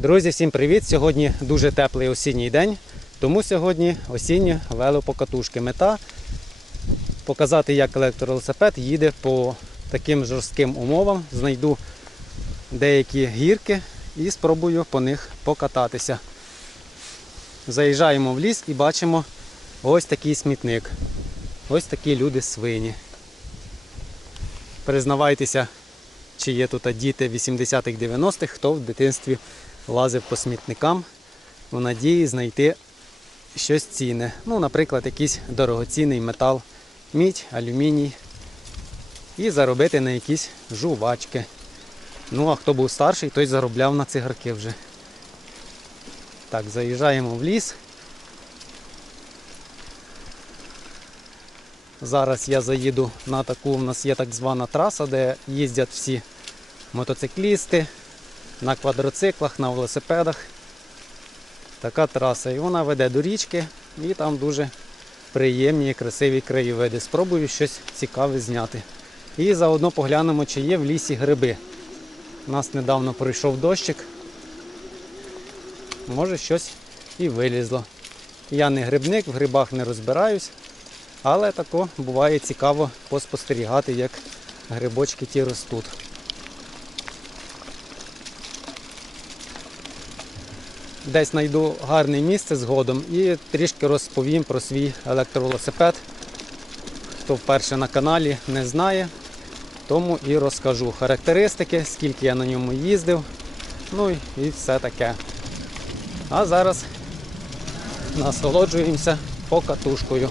Друзі, всім привіт! Сьогодні дуже теплий осінній день, тому сьогодні осінні велопокатушки. Мета показати, як електровелосипед їде по таким жорстким умовам. Знайду деякі гірки і спробую по них покататися. Заїжджаємо в ліс і бачимо ось такий смітник. Ось такі люди свині. Признавайтеся, чи є тут діти 80-х, 90-х, хто в дитинстві лазив по смітникам в надії знайти щось цінне. Ну, наприклад, якийсь дорогоцінний метал, мідь, алюміній. І заробити на якісь жувачки. Ну, а хто був старший, той заробляв на цигарки вже. Так, заїжджаємо в ліс. Зараз я заїду на таку, у нас є так звана траса, де їздять всі мотоциклісти на квадроциклах, на велосипедах. Така траса. І вона веде до річки і там дуже приємні і красиві краєвиди. Спробую щось цікаве зняти. І заодно поглянемо, чи є в лісі гриби. У нас недавно пройшов дощик. Може щось і вилізло. Я не грибник, в грибах не розбираюсь, але тако буває цікаво поспостерігати, як грибочки ті ростуть. Десь знайду гарне місце згодом і трішки розповім про свій електровелосипед. Хто вперше на каналі не знає, тому і розкажу характеристики, скільки я на ньому їздив, ну і все таке. А зараз насолоджуємося покатушкою.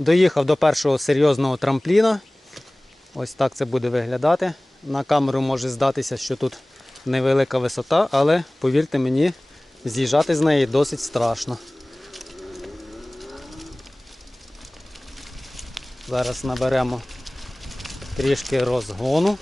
Доїхав до першого серйозного трампліна. Ось так це буде виглядати. На камеру може здатися, що тут невелика висота, але повірте мені, з'їжджати з неї досить страшно. Зараз наберемо трішки розгону.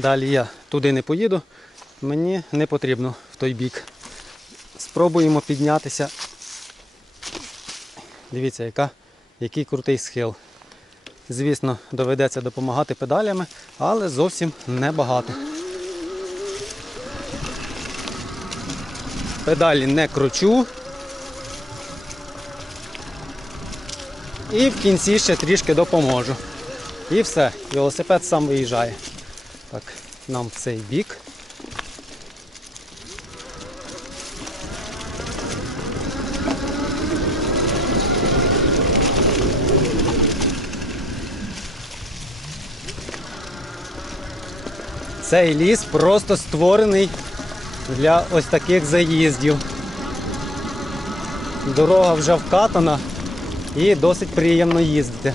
Далі я туди не поїду, мені не потрібно в той бік. Спробуємо піднятися. Дивіться, яка, який крутий схил. Звісно, доведеться допомагати педалями, але зовсім небагато. Педалі не кручу. І в кінці ще трішки допоможу. І все, велосипед сам виїжджає. Так, нам в цей бік. Цей ліс просто створений для ось таких заїздів. Дорога вже вкатана і досить приємно їздити.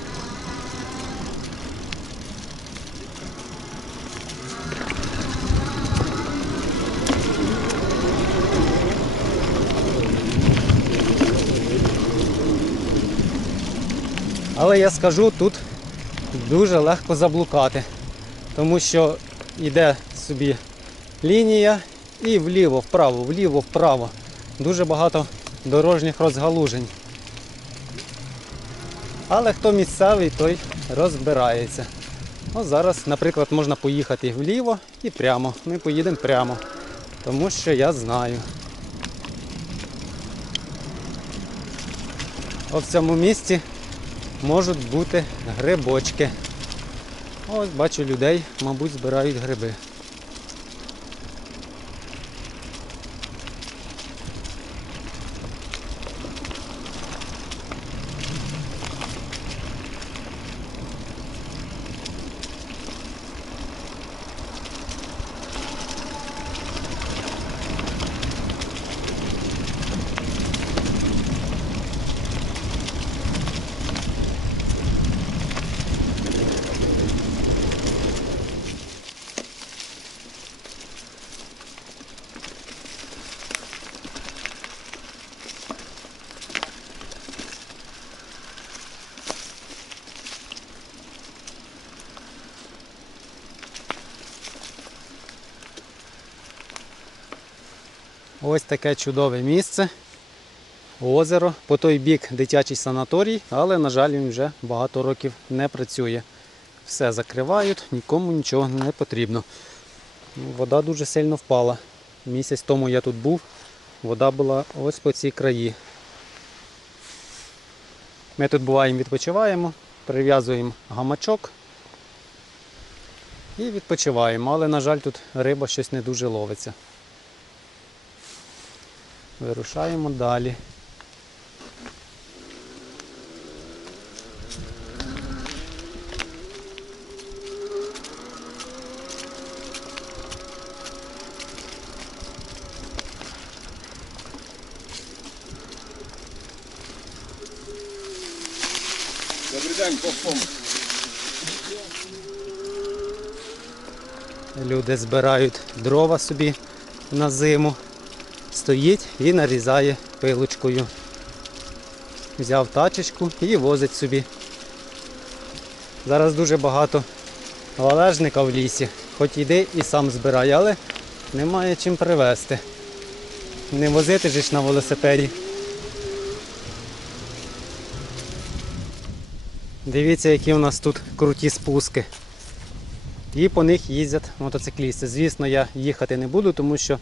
Але я скажу, тут дуже легко заблукати, тому що йде собі лінія і вліво, вправо, вліво, вправо. Дуже багато дорожніх розгалужень. Але хто місцевий, той розбирається. О, зараз, наприклад, можна поїхати вліво і прямо. Ми поїдемо прямо, тому що я знаю. О в цьому місці можуть бути грибочки. Ось бачу людей, мабуть, збирають гриби. Ось таке чудове місце. Озеро. По той бік дитячий санаторій, але, на жаль, він вже багато років не працює. Все закривають, нікому нічого не потрібно. Вода дуже сильно впала. Місяць тому я тут був, вода була ось по цій краї. Ми тут буваємо, відпочиваємо, прив'язуємо гамачок і відпочиваємо. Але, на жаль, тут риба щось не дуже ловиться. Вирушаємо далі. Добрий день, попом. Люди збирають дрова собі на зиму. Стоїть і нарізає пилочкою. Взяв тачечку і возить собі. Зараз дуже багато валежника в лісі. Хоч йди і сам збирай, але немає чим привезти. Не возити ж на велосипеді. Дивіться, які у нас тут круті спуски. І по них їздять мотоциклісти. Звісно, я їхати не буду, тому що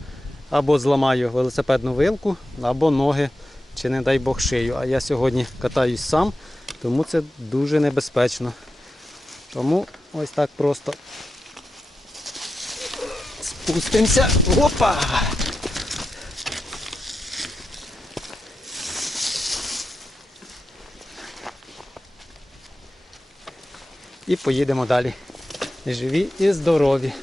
або зламаю велосипедну вилку, або ноги, чи не дай Бог шию. А я сьогодні катаюсь сам, тому це дуже небезпечно. Тому ось так просто спустимося. Опа! І поїдемо далі. Живі і здорові.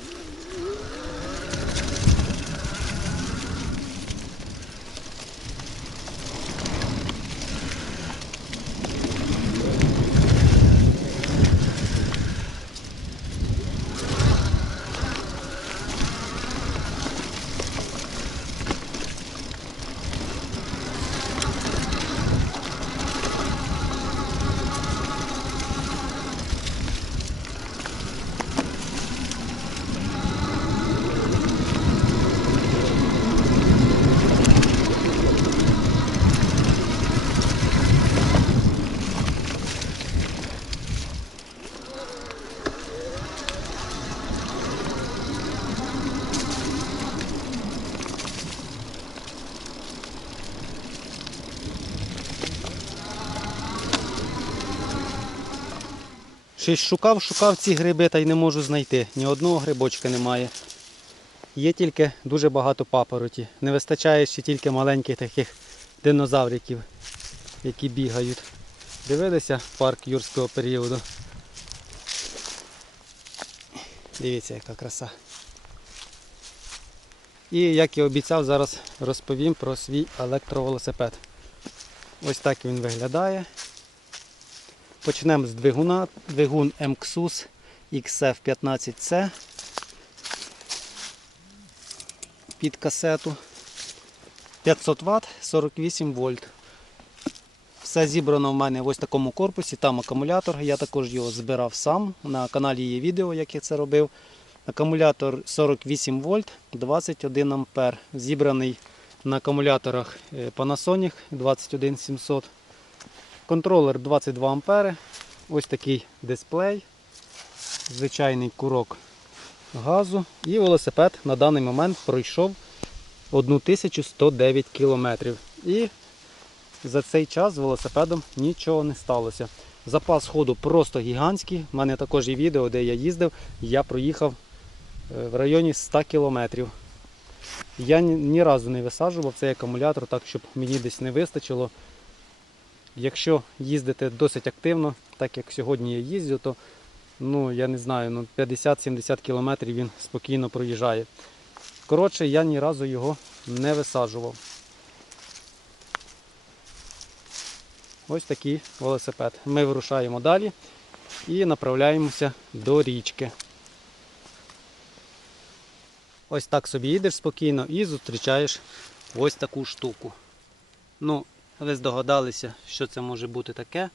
Щось шукав, шукав ці гриби та й не можу знайти. Ні одного грибочка немає. Є тільки дуже багато папороті. Не вистачає ще тільки маленьких таких динозавриків, які бігають. Дивилися парк юрського періоду. Дивіться, яка краса. І як і обіцяв, зараз розповім про свій електровелосипед. Ось так він виглядає. Почнемо з двигуна. Двигун MXUS XF15C під касету. 500 Вт, 48 вольт. Все зібрано в мене в ось такому корпусі, там акумулятор. Я також його збирав сам. На каналі є відео, як я це робив. Акумулятор 48 вольт, 21 ампер. Зібраний на акумуляторах е, Panasonic 21700. Контролер 22 ампери. Ось такий дисплей, звичайний курок газу. І велосипед на даний момент пройшов 1109 кілометрів. І за цей час з велосипедом нічого не сталося. Запас ходу просто гігантський. У мене також є відео, де я їздив. Я проїхав е, в районі 100 кілометрів. Я ні, ні разу не висаджував цей акумулятор, так щоб мені десь не вистачило. Якщо їздити досить активно, так як сьогодні я їздю, то ну, я не знаю, ну, 50-70 кілометрів він спокійно проїжджає. Коротше, я ні разу його не висаджував. Ось такий велосипед. Ми вирушаємо далі і направляємося до річки. Ось так собі їдеш спокійно і зустрічаєш ось таку штуку. Ну, ви здогадалися, що це може бути таке.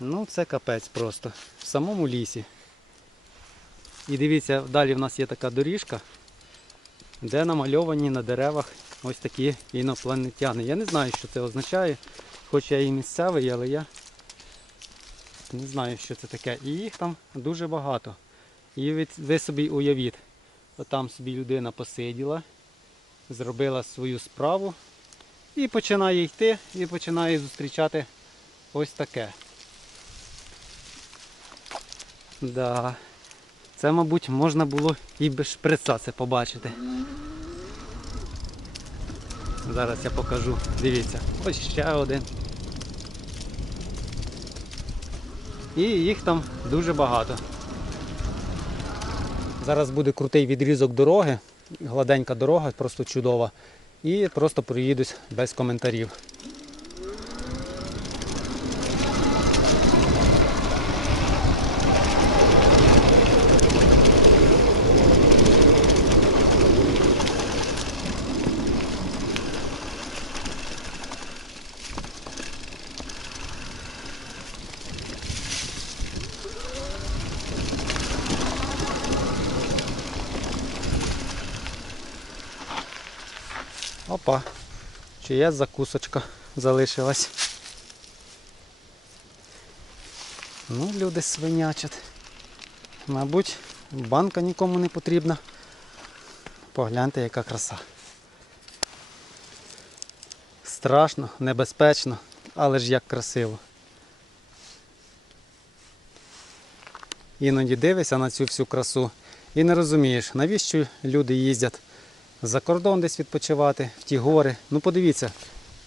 Ну, це капець просто. В самому лісі. І дивіться, далі в нас є така доріжка, де намальовані на деревах ось такі інопланетяни. Я не знаю, що це означає, хоч я і місцевий, але я не знаю, що це таке. І їх там дуже багато. І ви, собі уявіть, отам собі людина посиділа, зробила свою справу і починає йти, і починає зустрічати ось таке. Да. Це, мабуть, можна було і без шприца це побачити. Зараз я покажу. Дивіться, ось ще один. І їх там дуже багато. Зараз буде крутий відрізок дороги, гладенька дорога, просто чудова. І просто проїдусь без коментарів. Опа, чиясь закусочка залишилась. Ну, люди свинячать. Мабуть, банка нікому не потрібна. Погляньте, яка краса. Страшно, небезпечно, але ж як красиво. Іноді дивишся на цю всю красу і не розумієш, навіщо люди їздять за кордон десь відпочивати, в ті гори. Ну подивіться,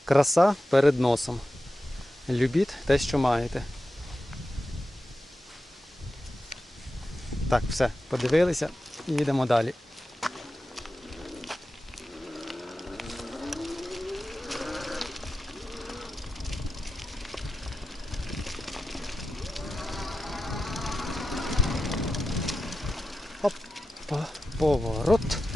краса перед носом. Любіть те, що маєте. Так, все, подивилися і йдемо далі. Опа, поворот.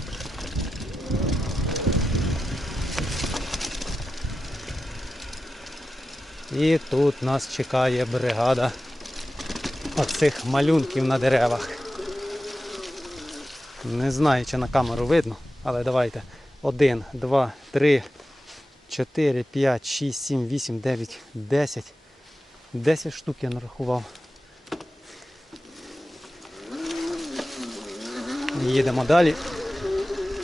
І тут нас чекає бригада оцих малюнків на деревах. Не знаю, чи на камеру видно, але давайте. Один, два, три, чотири, п'ять, шість, сім, вісім, дев'ять, десять. Десять штук я нарахував. Їдемо далі.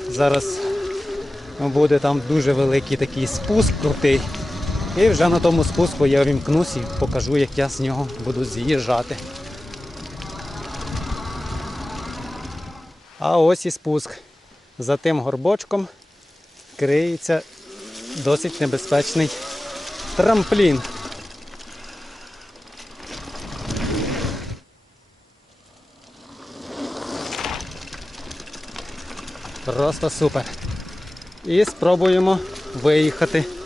Зараз буде там дуже великий такий спуск крутий. І вже на тому спуску я вімкнусь і покажу, як я з нього буду з'їжджати. А ось і спуск. За тим горбочком криється досить небезпечний трамплін. Просто супер. І спробуємо виїхати.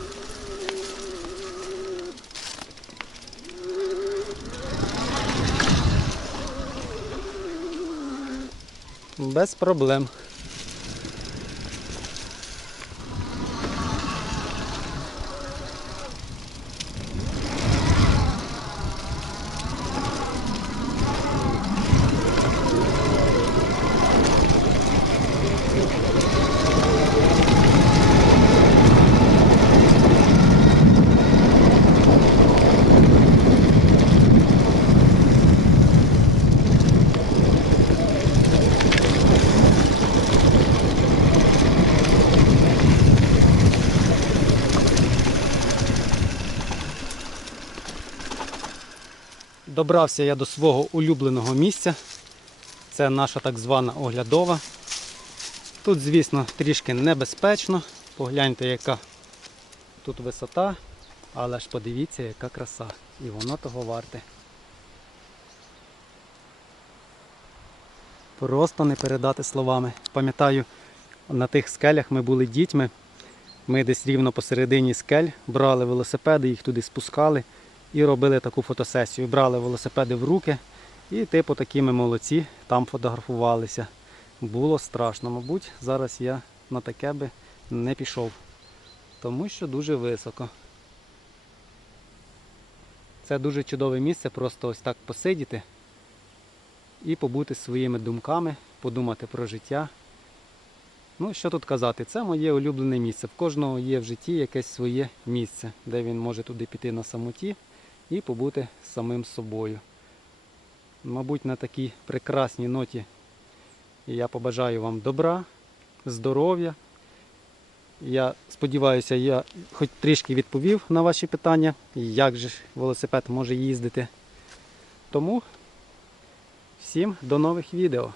Без проблем. Добрався я до свого улюбленого місця. Це наша так звана оглядова. Тут, звісно, трішки небезпечно. Погляньте, яка тут висота, але ж подивіться, яка краса. І воно того варте. Просто не передати словами. Пам'ятаю, на тих скелях ми були дітьми. Ми десь рівно посередині скель брали велосипеди, їх туди спускали і робили таку фотосесію. Брали велосипеди в руки і, типу, такі ми молодці, там фотографувалися. Було страшно, мабуть, зараз я на таке би не пішов, тому що дуже високо. Це дуже чудове місце, просто ось так посидіти і побути своїми думками, подумати про життя. Ну, що тут казати, це моє улюблене місце. В кожного є в житті якесь своє місце, де він може туди піти на самоті і побути самим собою. Мабуть, на такій прекрасній ноті я побажаю вам добра, здоров'я. Я сподіваюся, я хоч трішки відповів на ваші питання, як же велосипед може їздити. Тому всім до нових відео.